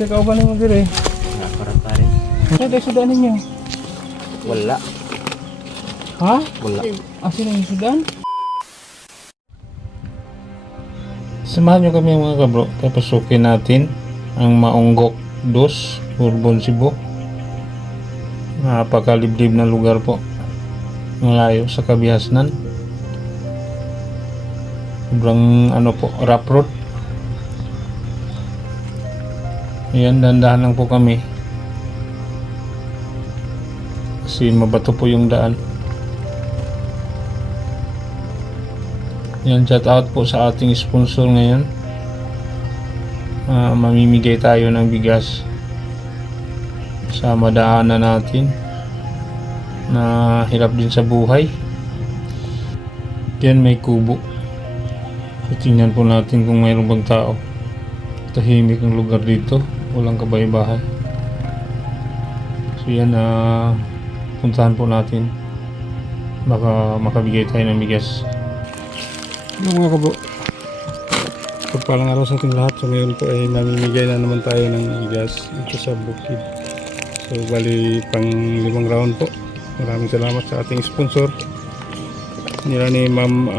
Ikaw ba mo dire? Nga para pare. Ano tayo sudan ninyo? Wala. Ha? Wala. Asin ang sudan? Samahan nyo kami mga kabro. Papasukin natin ang Maunggok 2, Bourbon, Cebu. Napakaliblib na lugar po. Malayo sa Kabihasnan. Sobrang ano po, rough road. Ayan, dandahan lang po kami. Kasi mabato po yung daan. Yan, shout out po sa ating sponsor ngayon. Mamimigay tayo ng bigas sa madaanan natin na hirap din sa buhay. Yan, may kubo. Tingnan po natin kung mayroong bang tao. Tahimik ang lugar dito, walang kabay-bahay. So yan, puntahan po natin. Baka makabigay tayo ng bigas. Ano mga kabo, pagpalang araw sa ating lahat. So ngayon po ay namimigay na naman tayo ng bigas ito sa bukid. So bali pang 5 round po. Maraming salamat sa ating sponsor nila ni Ma'am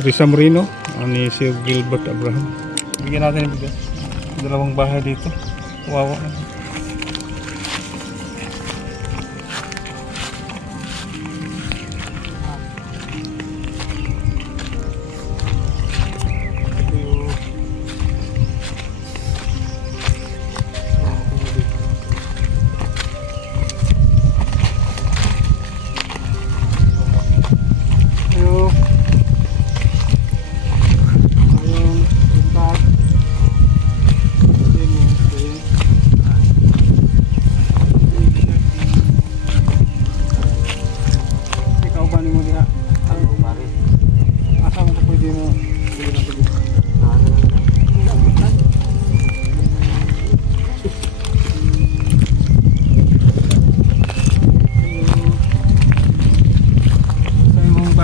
Risa Moreno, ni Sir Gilbert Abraham. Bigyan natin ng bigas. Dalawang bahay dito. Wawa na.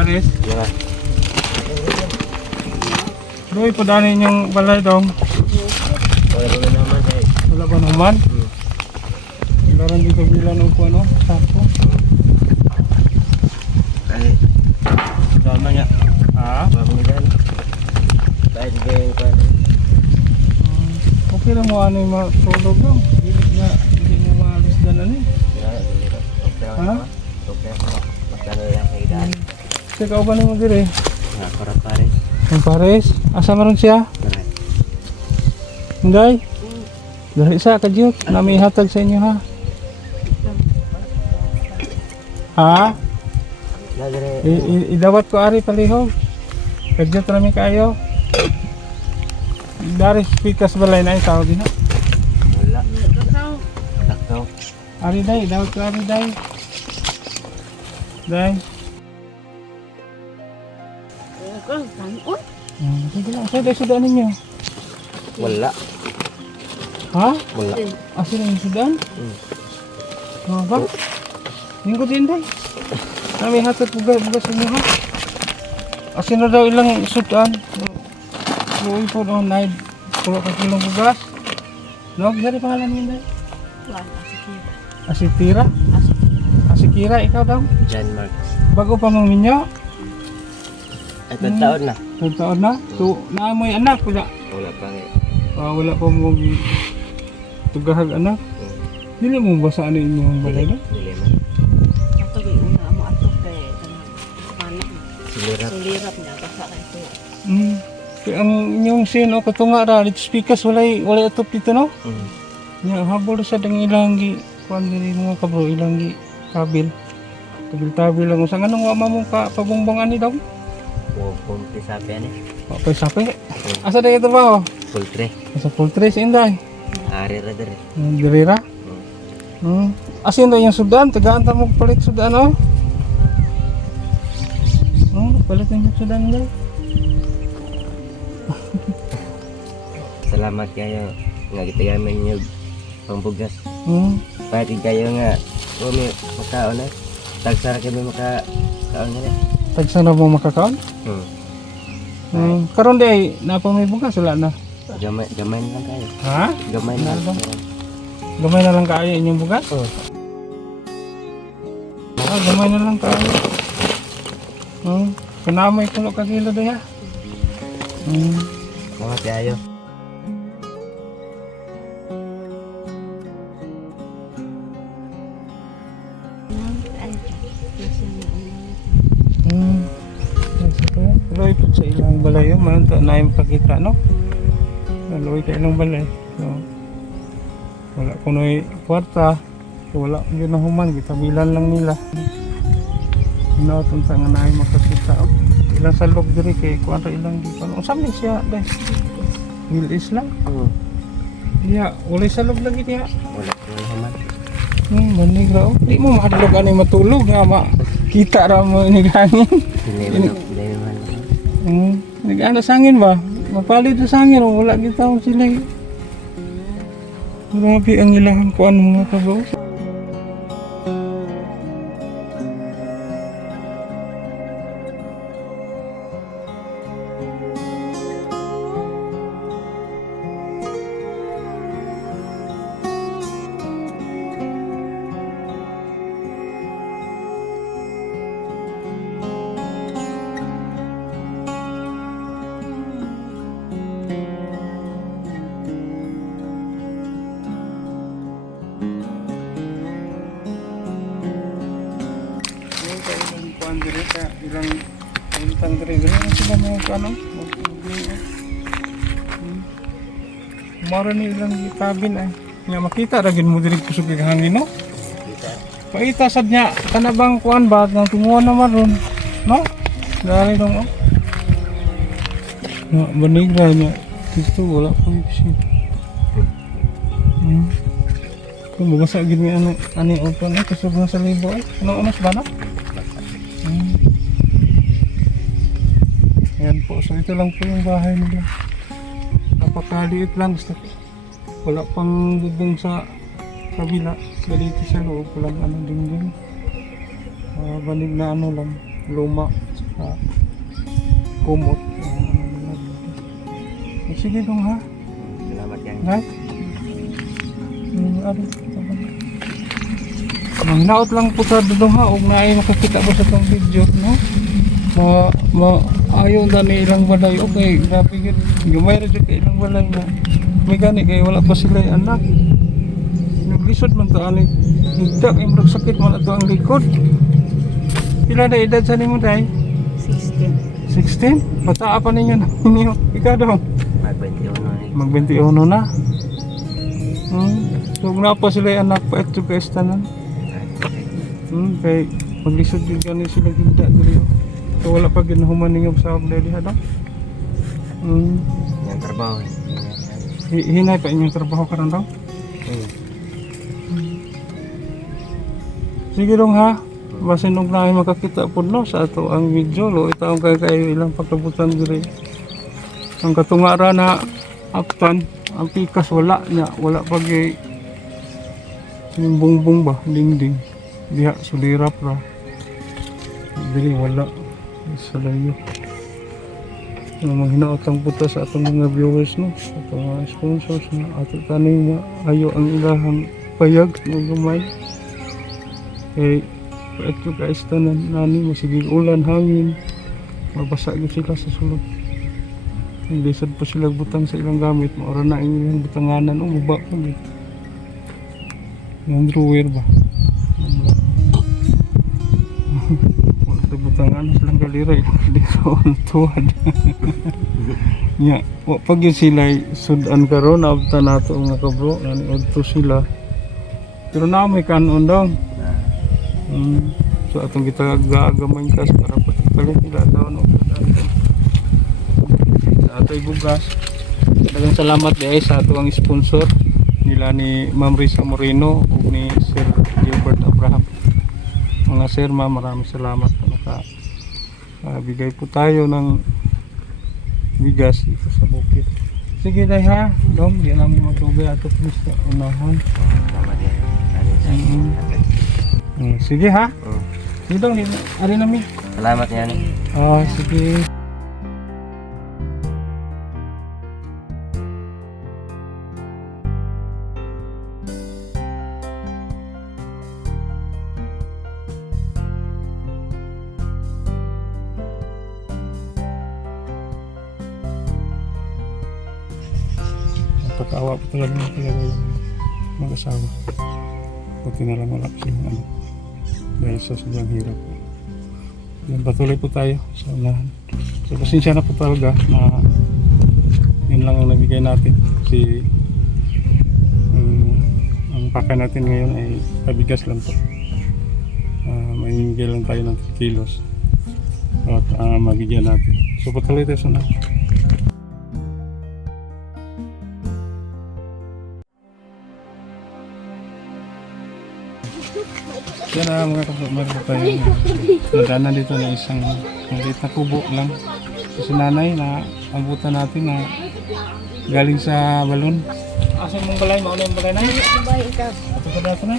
Yeah. Doy, padanin yung balay dong. Wala ba naman eh. Wala ba naman? Meron dito bilang ng ano, sako. Ay. Tama nga. Ha? Tama nga dyan. Dahil ganyan pa. Okay lang mo ano yung matulog lang. Hindi mo maalis dyan ano eh. Ha? Okay. Magkano lang kayo daan. Ikaw ba naman dire? Nga para pare. Ang pares? Asa maron siya? Pare. Hindi? Dari sa kadyot. Nami hatag sa inyo ha. Ha? Lagre. Idawat ko ari palihog. Kadyot rami kayo. Dari pikas balay na itaw din ha. Wala. Takaw. Ari day, idawat ko ari day. Day. Sige lang, saan tayo sudan ninyo? Wala. Ha? Wala. Asin ang sudan? Ba? Lingkod din day. Kami hatag bugas inyo ha. Asin na daw ilang sudan. Luwi po doon, naid. Puro ka kilong bugas. Nog, dari pangalan niyo day? Asikira. Asikira, ikaw daw? John Mark. Bago pa mong minyo? Ay, taon na. Taon na? Naamoy anak, wala. Wala pa nga. Wala pa mong tugahag anak. Dili mo ba sa ano inyong balay na? Dili man. Ato kay una amo ato kay anak. Silirap. Sulirap niya basta kay to. Kaya ang inyong sin o katunga ra dito speakers walay atop dito no? Nya habol sa dang ilang gi kuan diri mga kabro ilang gi kabil. Kabil lang sa nganong wa mamong ka pabongbong ani daw? Pumpi sabi yan eh. Okay, sapi. Asa na ito ba? Poultry. Sa poultry sa Inday. Ari ra dere. Dirira. Asin na yung sudan. Tagaan ta mo palit sudan o. Palit na yung sudan nila. Salamat kayo. Nga gitayaman nyo pangbugas. Pati kayo nga. May makaon na. Tagsara kami makaon na. Tagsa na mo makakaon? Karon di ay napamay bukas wala na. Gamay na lang kayo. Ha? Gamay na lang. Gamay na lang kaayo inyong bugas? Oh. Gamay na lang kaayo. Kanamay kulo ka kilo daya. Mga tiyayo. Pero ito sa ilang balay yun, mayroon na yung pakita, no? Naloy ka ilang balay. So, wala ko na kwarta. So, wala ko yun na human. Kitabilan lang nila. Hinauton sa nga na yung makakita. Oh. Ilang salog diri kay kwarta ilang di pa. Usam ni siya, dahil. Will is lang. Iya, walay salog lagi niya. Wala human. Manigra. Oh. Di mo makadulog ano yung matulog nga kita ra mo ni hangin. Hindi naman. Nag-ano sangin ba? Mapalit sa sangin o wala kita kung sila. Grabe ang ilahan ko ano mga kabaw. Ilang puntang diri sila mga ano mara ni ilang cabin ay nga makita ra gid mo diri kusog kay hangin no paita sad nya kanabang kuan ba nang tunguan na maron no dali dong oh na banigra nya dito wala pa isin kung magasa gid mi ano ani open ay kusog na sa libo ay ano oras ba na. Ayan po, so ito lang po yung bahay nila. Napakaliit lang, wala pang dugong sa kabila. Dito sa loob, walang ano dingding. Banig na ano lang, luma, saka kumot. Sige dong ha. Salamat yan. Right? Hinaot lang po sa dudong ha, huwag na ay makakita po sa itong video, no? Ayaw na ni ilang balay, okay, grabe yun. Gamay rin kay ilang balay na may gani kaya wala pa sila yung anak. Naglisod man to, anik. Nagdak, yung sakit man ito ang likod. Pila na edad sa nimo tayo? 16. 16? Bata pa ninyo na ninyo. Ikaw daw? Mag-21 na. So muna pa sila yung anak pa ito guys tanan. Kaya maglisod din gani sila ginda dito. So wala pa ginahuman ninyo sa dali ha daw? Yung trabaho. Hinay pa inyong trabaho ka rin daw? Sige dong ha. Basin nung na makakita po no sa ato ang video. Lo itaong kayo ilang pagkabutan diri. Ang katungara na aptan. Ang pikas wala niya. Wala pag yung bungbong ba? Dingding. Diha sulirap ra. Dili wala. Sa layo. Hinaot ang puta sa atong mga viewers no. Atong mga sponsors na ato taning ayo ang ilahang payag ng gamay. Ito guys tanan nani masigig ulan hangin. Mabasa gyud sila sa sulod. Hindi sad pa sila butang sa ilang gamit. Maura na ilang butanganan o maba ko gid. Yung drawer ba? Butangan silang galira dito ang tuwad. Nya, wa pag yun sila sudan karon abta nato nga kabro nani udto sila. Pero na may kanon daw. So atong kita gagamay kas para palit nila daw no. Sa atoy bugas. Daghang salamat di sa ato ang sponsor nila ni Ma'am Risa Moreno ug ni Sir Gilbert Abraham. Mga sir, maraming salamat po bigay po tayo ng bigas dito sa bukid. Sige dahil ha, dong, di namin matubay ato please sa unahan. Sige ha. Sige dong, ari namin. Salamat yan. Sige. Pagkaawa po talaga yung mag-asawa. Buti na lang wala silang ano. Dahil sa sobrang hirap. Yan, patuloy po tayo sa unahan. So pasensya na po talaga na yun lang ang nabigay natin. Kasi ang paka natin ngayon ay pabigas lang po. May bigay lang tayo ng 3 kilos at mabigyan natin. So patuloy tayo sa unahan. Yan na mga kapatid tayo. Nadaanan dito na isang maliit na kubo lang. So, si nanay na abutan natin na galing sa balon. Asa mong balay? Mauna yung balay na? Ito pa dito na?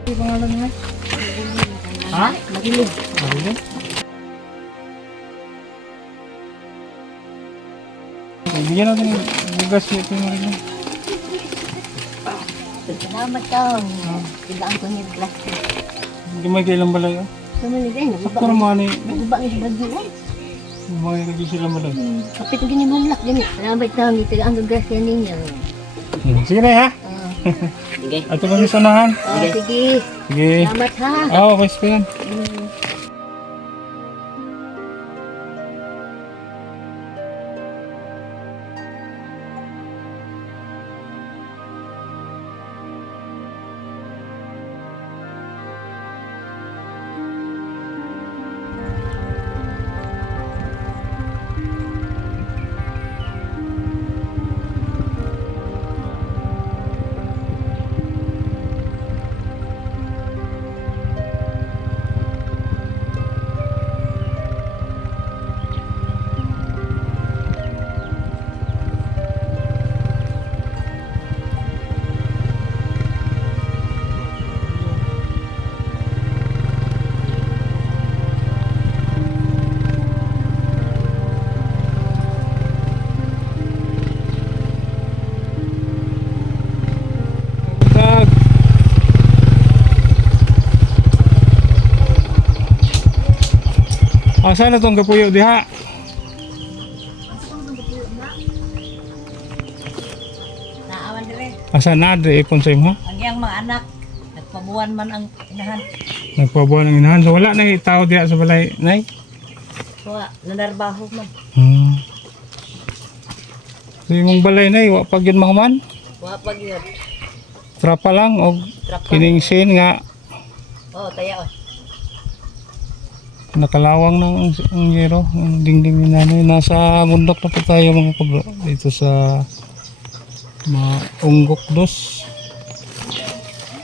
Ano pangalan niya? Ha? Marilyn. Marilyn? Bigyan natin yung bugas ito yung Marilyn. Salamat daw. Tigaan ko niya plastic. Hindi may kailang balay oh. Sumunod din. Sakto naman eh. Naguba nga sa bagyo eh. Mga lagi silang balay. Kapit ko ganyan manlak. Ganyan. Salamat daw. Tigaan ko grasya ninyo. Sige na ha. Sige. Ato kami sa unahan. Sige. Sige. Salamat ha. Oo, okay pa yan. Saan na itong kapuyo diha? Naawan dire. Asa na di ipon sa imo? Ang iyang mga anak, nagpabuwan man ang inahan. Nagpabuhan ng inahan. So wala nang tao diha sa balay, nay? So, nanarbaho man. So imong balay nay, wa pag yun mahuman? Wapag yun. Trapa lang o Trapa. kiningsin nga Oh, taya oh. nakalawang ng ang yero, ang dingding ni nanay. Nasa bundok na po tayo mga kabro. Dito sa Unggok Dos.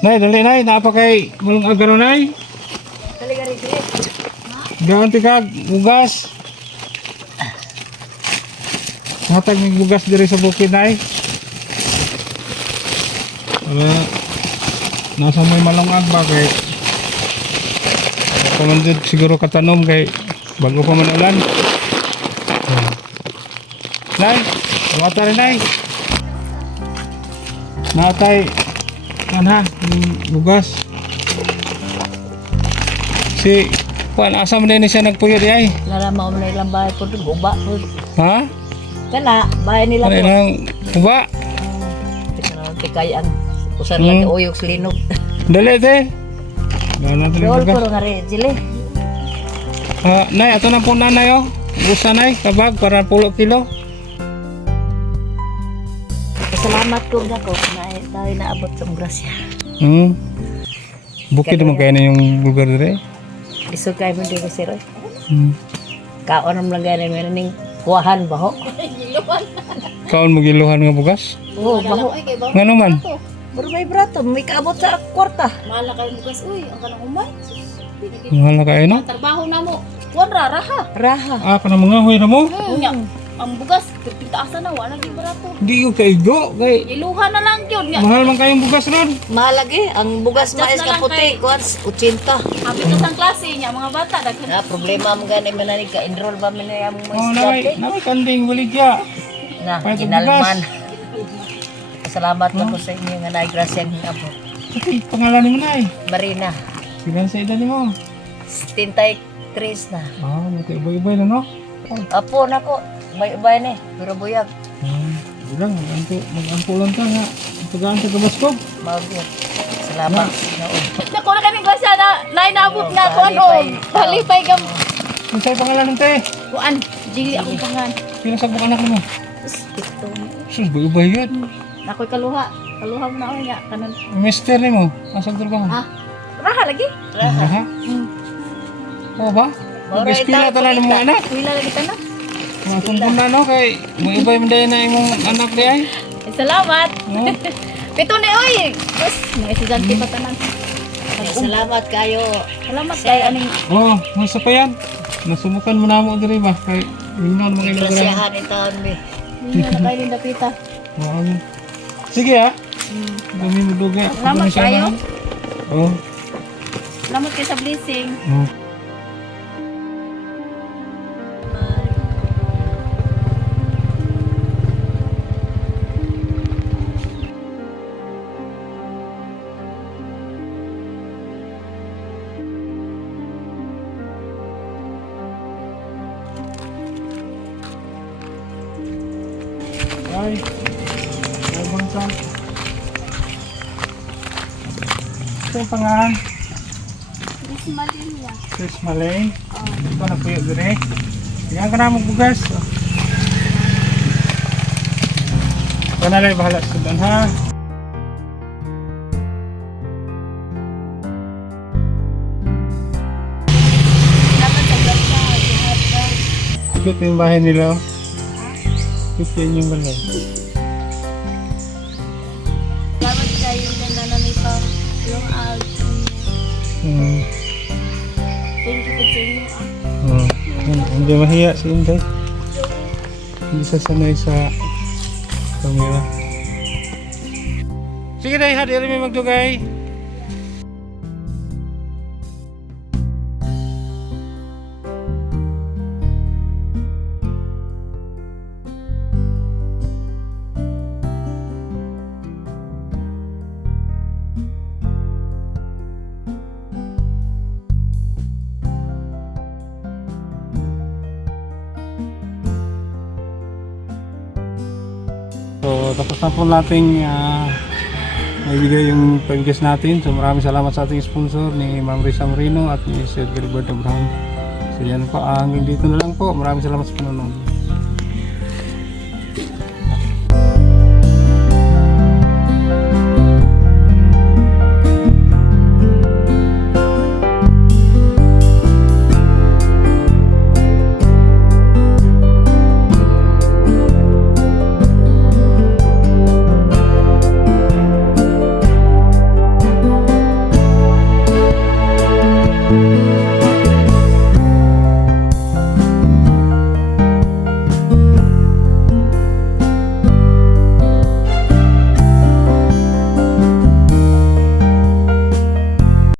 Nay, dali nay, napa kay mulong agaro nay? Dali gari dire. Gawin tikag, bugas. Hatag may bugas diri sa bukid nay. Nasa may malungag ba kay pamandid siguro katanom kay bago pa man ulan. Nay, wata rin nay. Natay kanha bugas. Si kuan asa man din siya nagpuyo di ay. Narama mo na ilang bahay po, guba po. Ha? Kana, bahay nila Ano po. lang uba? Tikayaan. Usan lang ka uyog sa linog. Dali te. Gawin natin yung Dol bugas. ko nga rin, sila. Nay, ato na po nanay oh. Busa nay, kabag para 10 kilo. Salamat ko na ko na tayo naabot sa grasya. Bukid naman kaya na yung lugar dire. Isog kayo mo dito sir. Hmm. Kaon ang lagay na ning kuwahan baho. Kaon magiluhan nga bugas. Oo, baho. Nga naman. Pero may brato, may kaabot sa kwarta. Mahal na kayo bugas, uy, ang kanang umay. Mahal na kayo no? Trabaho na mo. Kuwan raha. Raha. Ah, kana mga huy na mo. Unya, ang bugas, pagtitaasa na, wala nang barato. Di yung kaigo. Kay Iluha na lang yun. Nga, mahal man kayong bugas ron. Malagi, ang bugas Adjust mais na ka lang puti, kay- kuwan, 80. habit na sang klase niya, mga bata. Daghan. Na problema mo gani mananig ka enroll ba man yung mga Oh, estudyante? nay kanding waligya. Na, Pwede ginalman. Salamat na ko sa inyo nga naigrasya ng abo. Okay, pangalan mo na eh. Marina. Silan sa edad mo. 73 na. Ah, magkaiba-ibay na no? Apo na ko. Bay-bay ni. Pero buyag. Bilang, mag-ampo lang ka nga. Tagaan sa kabaskog. Mabiyag. Salamat. Noon. Naku na kaming grasya na nainabot nga ko ano. Halipay gam. Kung sa'yo pangalan ng te, Kuan, Jili akong pangan. sino sa anak mo? Ito. Sus, bay-ibay yun. Nako'y kaluha. Kaluha mo na ako nga. Kanan. Mister ni mo, asang trabaho? Ah. Raha lagi. Aha. Oo ba? Mag-ispila tanan ng mga anak. Wila lagi tanan. Masumpun na no, kay may man dahil na imong anak di ay. Salamat. No? Pito ni oy. Bus, mga estudyante pa tanan. Salamat kayo. Salamat kay aning Oh, nasa pa yan. Nasumukan mo na mo diri ba? Kay ingnon mga inagra. Grasyahan ni taon mi. hindi na kayo din dapita. Oo. Sige ha. Dami mo duga. Salamat kayo. Oh. Salamat kayo sa blessing. Oh. Ay, ay bangsa. Ito yung pangalan. Chris Malay. Ito na puyo dire. Tingnan ka na magbugas. Ito na lang bahala sa doon ha. Ikot yung bahay nila. Ikot yan yung balay. Salamat kayo na nananipang yung thank you po sa inyo. Hindi mahiya si Inday. Hindi sasanay sa camera. Sige day, hadi rin may magdugay. So, tapos na po nating maibigay yung pabigas natin. So, maraming salamat sa ating sponsor ni Ma'am Risa Moreno at ni Sir Gilbert Abraham. So, yan po. Hanggang dito na lang po. Maraming salamat sa panonood.